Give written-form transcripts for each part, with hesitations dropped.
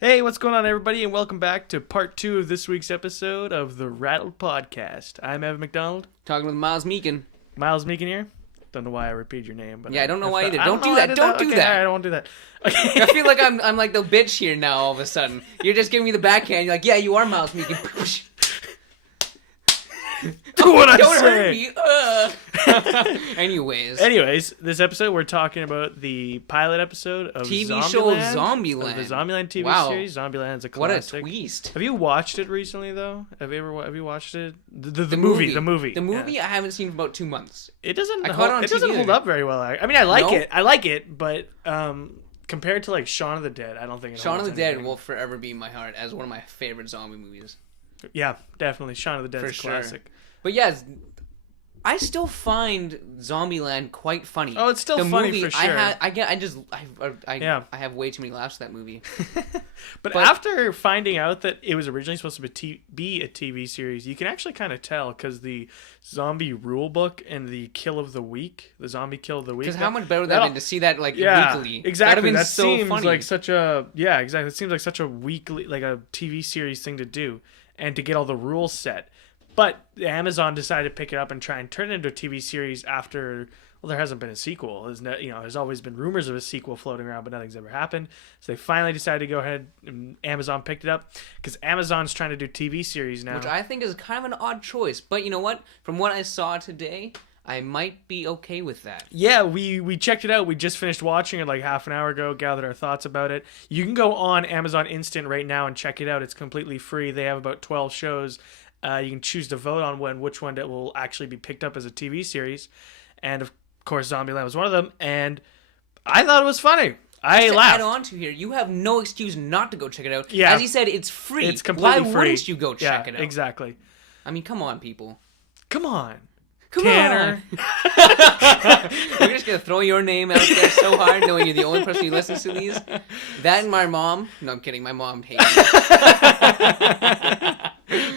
Hey, what's going on, everybody, and welcome back to part 2 of this week's episode of the Rattled podcast. I'm Evan McDonald. Talking with Miles Meekin. Miles Meekin here. Don't know why I repeat your name, but Yeah, I don't know why either. I Don't do know why I that. did Don't do Okay, that. I don't do that. Okay. I feel like I'm like the bitch here now. All of a sudden, you're just giving me the backhand. You're like, yeah, you are Miles Meekin. Do what I Don't say. hurt me. Anyways, this episode we're talking about the pilot episode of TV show of Zombieland. Zombieland. Of the Zombieland TV Wow. series. Zombieland's a What a classic. twist. Have you watched it recently, though? Have you watched it? The movie. movie. The movie Yeah. I haven't seen for about 2 months. It doesn't. I caught it on it doesn't TV hold either. up very well. I mean, I like No? it. I like it, but compared to like Shaun of the Dead, I don't think it Shaun of holds the Dead anything. will forever be in my heart as one of my favorite zombie movies. Yeah, definitely. Shaun of the Dead's For a sure. classic. But yeah, I still find Zombieland quite funny. Oh, it's still the funny movie, for sure. I have way too many laughs at that movie. But after finding out that it was originally supposed to be a TV series, you can actually kind of tell because the zombie rule book and the kill of the week, the zombie kill of the week. Because how much better would that have been to see that like weekly? Exactly. That'd have been That so seems funny. like such a exactly. It seems like such a weekly, like a TV series thing to do, and to get all the rules set. But Amazon decided to pick it up and try and turn it into a TV series after. Well, there hasn't been a sequel. There's always been rumors of a sequel floating around, but nothing's ever happened. So they finally decided to go ahead and Amazon picked it up because Amazon's trying to do TV series now. Which I think is kind of an odd choice. But you know what? From what I saw today, I might be okay with that. Yeah, we checked it out. We just finished watching it like half an hour ago, gathered our thoughts about it. You can go on Amazon Instant right now and check it out. It's completely free. They have about 12 shows. You can choose to vote on which one that will actually be picked up as a TV series. And of course, Zombieland was one of them. And I thought it was funny. I laughed. Add on to here, you have no excuse not to go check it out. Yeah. As he said, it's free. It's completely Why free. wouldn't you go check it out? Exactly. I mean, come on, people. Come on. Come Tanner. on. We're just going to throw your name out there so hard, knowing you're the only person who listens to these. That and my mom. No, I'm kidding. My mom hates it.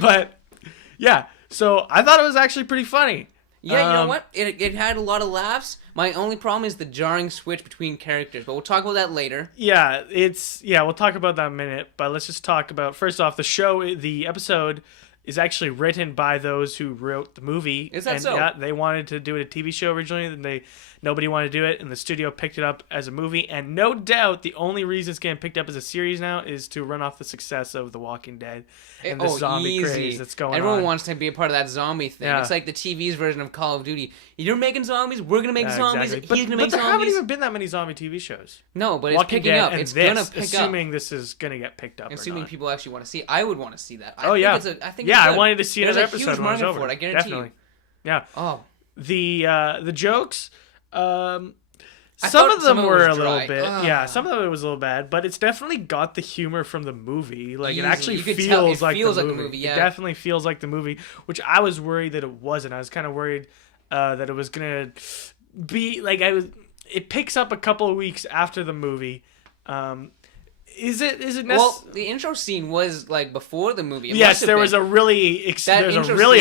But, yeah. So, I thought it was actually pretty funny. Yeah, you know what? It had a lot of laughs. My only problem is the jarring switch between characters, but we'll talk about that later. Yeah, we'll talk about that in a minute, but let's just talk about, first off, the episode is actually written by those who wrote the movie. Is that and, so? Yeah, they wanted to do it a TV show originally, then nobody wanted to do it, and the studio picked it up as a movie, and no doubt the only reason it's getting picked up as a series now is to run off the success of The Walking Dead and the zombie craze that's going on. Everyone wants to be a part of that zombie thing. Yeah. It's like the TV's version of Call of Duty. You're making zombies, we're going to make zombies, exactly. he's going to make But there haven't zombies. even been that many zombie TV shows. No, but it's Walking picking Dead up. and It's going to this, pick up. assuming this is going to get picked up Assuming or not. people actually want to see it. I would want to see that. I think it's I good. wanted to see There's another a huge episode when it was market over. for it, I guarantee Definitely. you. Yeah. Oh. The jokes, I some thought of them it were was a little dry. bit. Ugh. Yeah, some of it was a little bad, but it's definitely got the humor from the movie. Like Easily. it actually You could feels tell it like feels the like the movie. movie, yeah. It definitely feels like the movie, which I was worried that it wasn't. I was kind of worried that it was gonna be like It picks up a couple of weeks after the movie. Is it Well, the intro scene was like before the movie. Yes, there was a really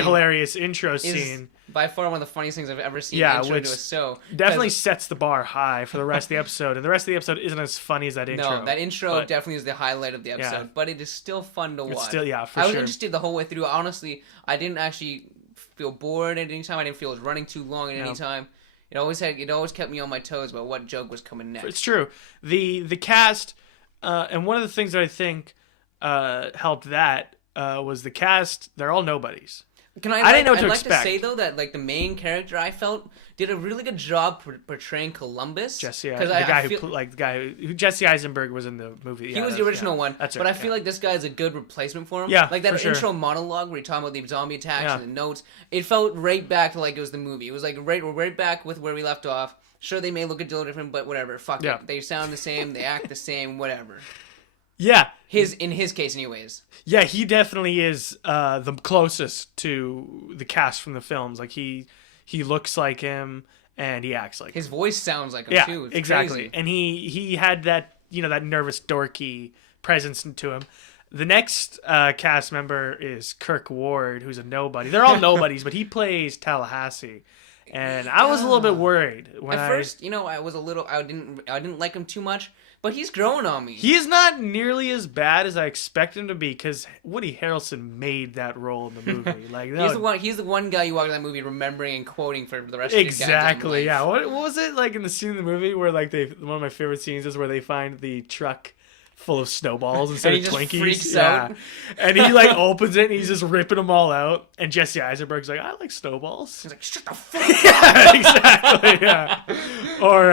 hilarious intro Is scene. by far one of the funniest things I've ever seen. Yeah, intro which to a show. Definitely 'Cause- sets the bar high for the rest of the episode, and the rest of the episode isn't as funny as that intro. No, that intro but definitely is the highlight of the episode, Yeah. but it is still fun to watch. It's still, yeah, for I was sure. interested the whole way through. Honestly, I didn't actually feel bored at any time. I didn't feel it was running too long at any time. It always kept me on my toes about what joke was coming next. It's true. The cast, and one of the things that I think helped that was the cast. They're all nobodies. I didn't know what to I'd like expect. to say though that like the main character I felt did a really good job portraying Columbus. Jesse, because the guy who Jesse Eisenberg was in the movie. he was the original one, That's but right, I feel like this guy is a good replacement for him. Yeah, like that for sure. intro monologue where he talking about the zombie attacks Yeah. and the notes. It felt right back to like it was the movie. It was like right back with where we left off. Sure, they may look a little different, but whatever. Fuck Yeah. it. They sound the same. They act the same. Whatever. Yeah. In his case, anyways. Yeah, he definitely is the closest to the cast from the films. Like he looks like him and he acts like His voice sounds like him yeah, too. It's exactly. crazy. And he had that that nervous dorky presence to him. The next cast member is Kirk Ward, who's a nobody. They're all nobodies, but he plays Tallahassee. And I was a little bit worried when At first, I was a little. I didn't like him too much, But he's growing on me. He is not nearly as bad as I expect him to be because Woody Harrelson made that role in the movie. Like He's the one guy you walk in that movie remembering and quoting for the rest of exactly. your Yeah. What was it like in the scene in the movie where like one of my favorite scenes is where they find the truck full of snowballs instead and of he Twinkies. Just freaks out. And he like opens it and he's just ripping them all out. And Jesse Eisenberg's like, I like snowballs. He's like, shut the fuck up. Yeah, exactly. Yeah. Or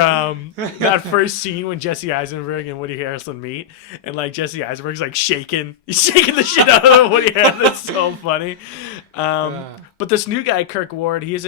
that first scene when Jesse Eisenberg and Woody Harrelson meet, and like Jesse Eisenberg's like shaking, he's shaking the shit out of Woody Harrelson. It's so funny. But this new guy, Kirk Ward, he's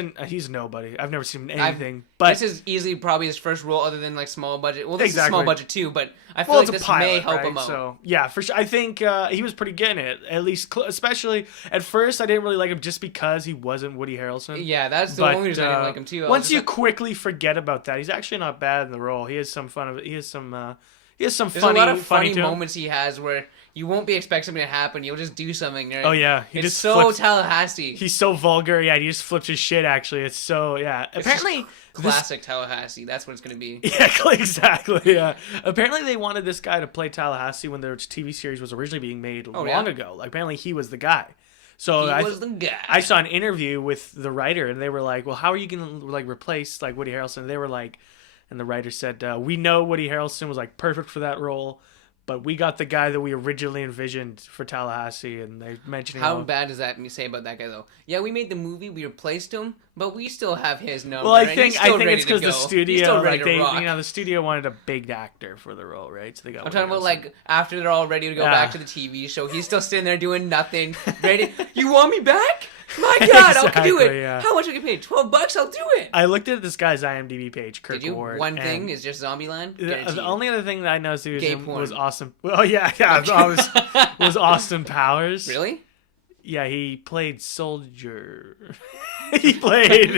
nobody. I've never seen him in anything. But this is easily probably his first role other than like small budget. Well, this is exactly. small budget too, but I feel like this may help him out. So yeah, for sure. I think he was pretty good in it. At least, especially at first, I didn't really like him just because he wasn't Woody Harrelson. Yeah, that's the only reason I didn't like him too. Once you quickly forget about that, he's actually not bad in the role. He has some fun of it. He has some. There's a lot of funny moments he has where you won't be expecting something to happen. You'll just do something. Right? Oh yeah, it's so Tallahassee. He's so vulgar. Yeah, he just flips his shit. Actually, it's so yeah. Apparently, classic Tallahassee. That's what it's gonna be. Yeah, exactly. Yeah. Apparently, they wanted this guy to play Tallahassee when their TV series was originally being made long ago. Like apparently, he was the guy. So he was the guy. I saw an interview with the writer, and they were like, "Well, how are you gonna like replace like Woody Harrelson?" And they were like. And the writer said, we know Woody Harrelson was like perfect for that role, but we got the guy that we originally envisioned for Tallahassee. And they mentioned how bad does that say about that guy though? Yeah, we made the movie, we replaced him, but we still have his number. Well, I think it's because the studio, like the studio wanted a big actor for the role, right? So they got. I'm talking about like after they're all ready to go back to the TV show, he's still sitting there doing nothing. Ready? You want me back? My God, I'll do it. Yeah. How much will you pay? $12? I'll do it. I looked at this guy's IMDb page, Kirk Ward. One thing is just Zombieland. The only other thing that I noticed was Austin. Oh yeah, was Austin Powers. Really? Yeah, he played soldier. He played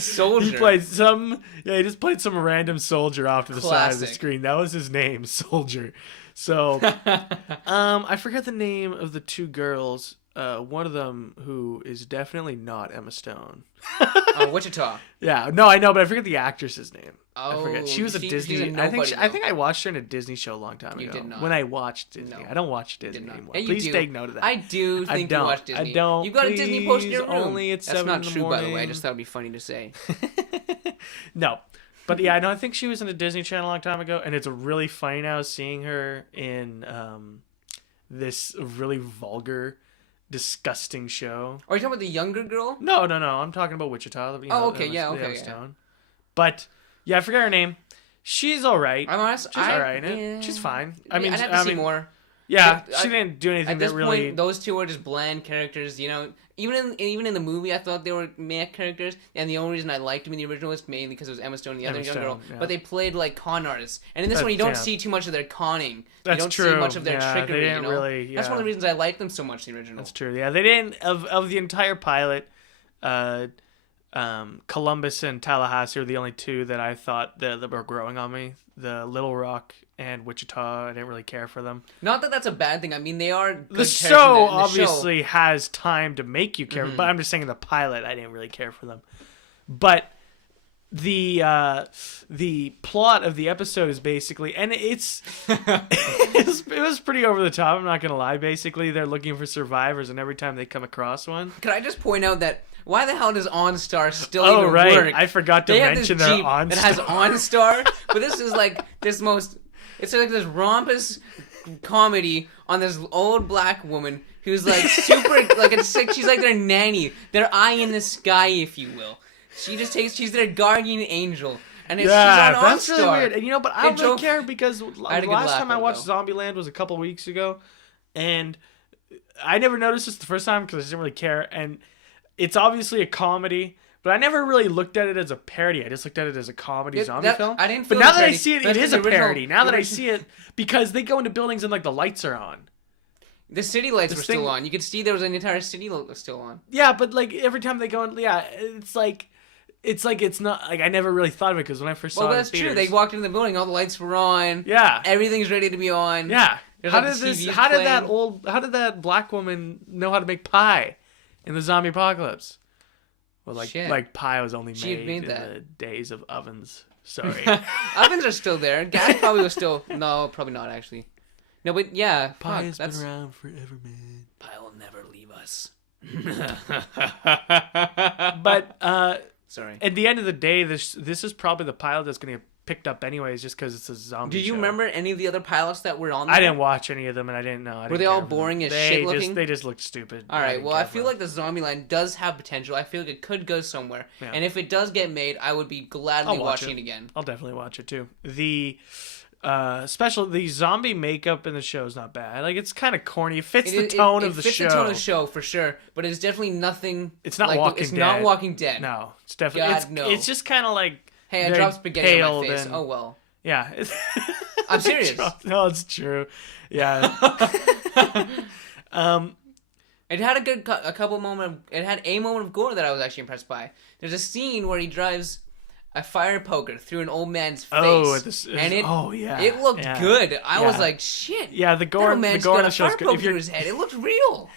soldier. He played he just played some random soldier off to the side of the screen. That was his name, Soldier. So, I forget the name of the two girls. One of them who is definitely not Emma Stone. Wichita. Yeah, no, I know, but I forget the actress's name. Oh, I forget. She was a Disney. I think I watched her in a Disney show a long time ago. You did not. When I watched Disney, No. I don't watch Disney anymore. Hey, Please take note of that. I do think you watch Disney. I don't. You got a Disney poster in your room. Only at 7 That's in not the true, morning. by the way. I just thought it'd be funny to say. No. But yeah, no, I think she was in a Disney Channel a long time ago, and it's really funny now seeing her in this really vulgar, disgusting show. Are you talking about the younger girl? No. I'm talking about Wichita. Okay. But yeah, I forgot her name. She's all right. I'm honest. She's all right in it. Yeah. She's fine. I'd have to see more. Yeah, she didn't do anything at this that really. point, those two are just bland characters. You know, even in the movie, I thought they were meh characters, and the only reason I liked them in the original was mainly because it was Emma Stone and the other young girl. Yeah. But they played like con artists, and in this one, you don't see too much of their conning. That's you don't true. see much of their trickery. They didn't really. That's one of the reasons I like them so much in the original. That's true. Yeah, they didn't of the entire pilot. Columbus and Tallahassee are the only two that I thought that were growing on me. The Little Rock and Wichita, I didn't really care for them. Not that that's a bad thing. I mean, they are good the show obviously has time to make you care, but I'm just saying in the pilot, I didn't really care for them. But the plot of the episode is basically, and it was pretty over the top. I'm not gonna lie. Basically, they're looking for survivors, and every time they come across one, can I just point out that? Why the hell does OnStar still even work? I forgot to mention their OnStar. It has OnStar, but this is like this most. It's like this rompous comedy on this old black woman who's like super like it's sick. She's like their nanny, their eye in the sky, if you will. She's their guardian angel. And she's on that's OnStar. really weird. And but I don't really care because the last time I watched though. Zombieland was a couple weeks ago, and I never noticed this the first time because I didn't really care. And it's obviously a comedy, but I never really looked at it as a parody. I just looked at it as a comedy zombie film. I didn't. But now that I see it, it is a parody. Now that I see it, because they go into buildings and like the lights are on. The city lights were still on. You could see there was an entire city still on. Yeah, but like every time they go in, it's like it's not like I never really thought of it because when I first saw it, that's true. They walked into the building, all the lights were on. Yeah, everything's ready to be on. Yeah. How did playing. How did that black woman know how to make pie in the zombie apocalypse? Well, like pie was only made in the days of ovens. Sorry. Ovens are still there. Gas probably was still... No, probably not, actually. No, but yeah. Pie Fuck, has that's... been around forever, man. Pie will never leave us. But Sorry. at the end of the day, this is probably the pilot that's going to get picked up anyways, just because it's a zombie Do you show. remember any of the other pilots that were on there? I didn't watch any of them, and I didn't know. Were they all boring as shit looking? They just looked stupid. All right. Well, I feel like the Zombieland does have potential. I feel like it could go somewhere. Yeah. And if it does get made, I would be gladly watching it again. I'll definitely watch it too. The the zombie makeup in the show is not bad. Like, it's kind of corny. It fits the tone of the show. It fits the tone of the show for sure, but it's definitely nothing. It's not like Walking Dead. It's not Walking Dead. No, it's definitely. No. It's just kind of like. Hey, I dropped spaghetti on my face. And, oh well. Yeah. I'm serious. No, it's true. Yeah. It had it had a moment of gore that I was actually impressed by. There's a scene where he drives a fire poker through an old man's face. It looked good. I was like, shit. Yeah, the gore. Man's the gore got a shows fire good. poker through his head. It looked real.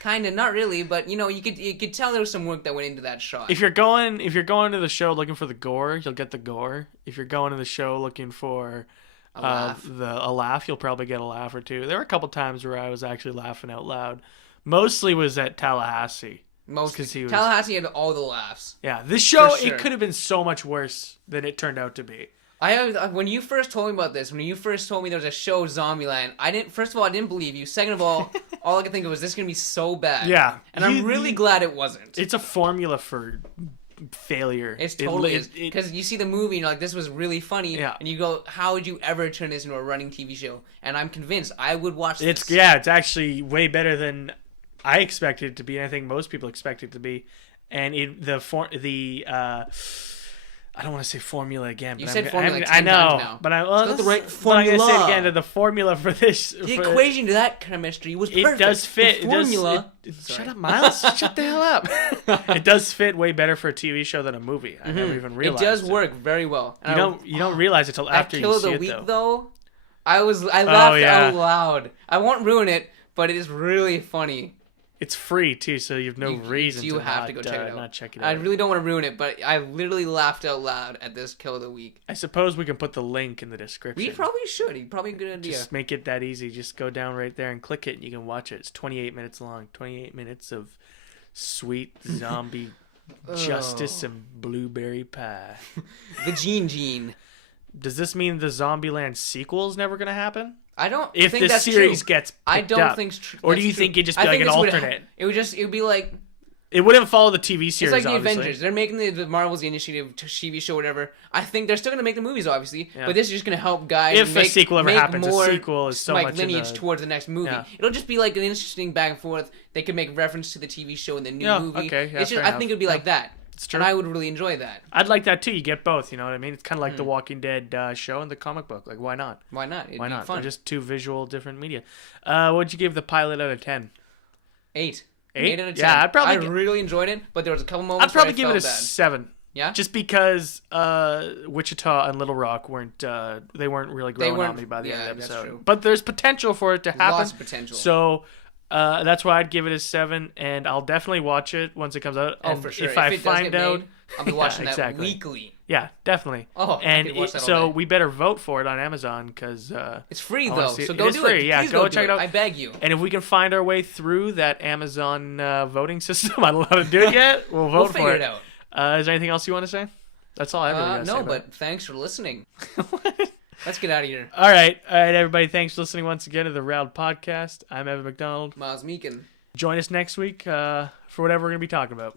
Kinda, not really, but you could tell there was some work that went into that shot. If you're going to the show looking for the gore, you'll get the gore. If you're going to the show looking for a laugh, you'll probably get a laugh or two. There were a couple times where I was actually laughing out loud. Mostly was at Tallahassee. Tallahassee had all the laughs. Yeah, this show, sure. it could have been so much worse than it turned out to be. When you first told me about this, when you first told me there was a show, Zombieland, I didn't believe you. Second of all I could think of was, this is going to be so bad. Yeah. And I'm really glad it wasn't. It's a formula for failure. It's totally is. Because you see the movie and you're like, this was really funny. Yeah. And you go, how would you ever turn this into a running TV show? And I'm convinced I would watch this. It's actually way better than I expected it to be, and I think most people expect it to be. And I don't want to say formula again. But you said formula 10 times now. But it's not the right formula. I'm going to say it again. The formula for this. The equation to that chemistry was perfect. It does fit. The formula. Shut up, Miles. Shut the hell up. It does fit way better for a TV show than a movie. I never even realized it. Does work very well. And you don't realize it till after you see it, Kill of the Week, though, I laughed out loud. I won't ruin it, but it is really funny. It's free too, so you have no reason to have to go check it out. Not check it out. I really don't want to ruin it, but I literally laughed out loud at this Kill of the Week. I suppose we can put the link in the description. We probably should. Probably a good idea. Just make it that easy. Just go down right there and click it, and you can watch it. It's 28 minutes long. 28 minutes of sweet zombie justice and blueberry pie. The Gene. Does this mean the Zombieland sequel is never going to happen? I don't if think the series gets picked I don't up. think that's true. Or do you think it'd just be like an alternate? It would be like... It wouldn't follow the TV series, it's like the obviously. Avengers. They're making the Marvel's the initiative TV show, whatever. I think they're still going to make the movies, obviously. Yeah. But this is just going to help guys if a sequel ever happens, a sequel is so much lineage towards the next movie. Yeah. It'll just be like an interesting back and forth. They could make reference to the TV show in the new movie. Okay, it's just, I think it would be like that. It's true. And I would really enjoy that. I'd like that too. You get both, you know what I mean? It's kind of like the Walking Dead show and the comic book. Like, why not? Why not? It'd why be not? fun. They're just two visual, different media. What'd you give the pilot out of 10? 8. 8 out of 10. Yeah, I really enjoyed it, but there was a couple moments I'd probably give it a bad. 7. Yeah? Just because Wichita and Little Rock weren't really growing on me by the end of the episode. That's true. But there's potential for it to happen. Lots of potential. So that's why I'd give it a 7, and I'll definitely watch it once it comes out. Oh, for sure. If I find out, I'll be watching that weekly. Yeah, definitely. Oh, and so we better vote for it on Amazon because it's free though. So go do free. it. Yeah, Please go check it out. I beg you. And if we can find our way through that Amazon voting system, I don't know how to do it yet. We'll vote for it. We'll figure it out. Is there anything else you want to say? That's all I really got to say. No, but thanks for listening. Let's get out of here. All right, everybody. Thanks for listening once again to the Rattled podcast. I'm Evan McDonald. Miles Meekin. Join us next week for whatever we're going to be talking about.